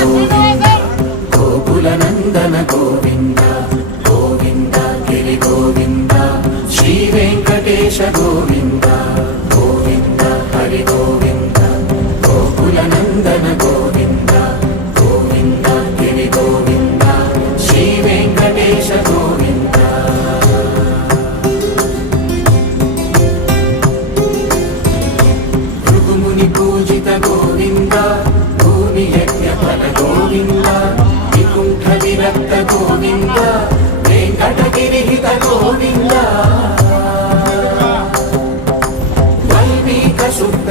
గోవింద గోకుల నందన గోవింద గోవింద గిరి గోవింద శ్రీ వెంకటేశ గోవింద గోవింద హరి గోవింద గోకుల నందన గోవింద గోవింద గిరి గోవింద శ్రీ వెంకటేశ గోవింద భృగుముని పూజిత గోవింద భూమి యజ్ఞ ఫల గోవింద వికుంఠ విరక్త గోవింద వెంకటగిరిహిత గోవింద వల్మీక శుద్ధ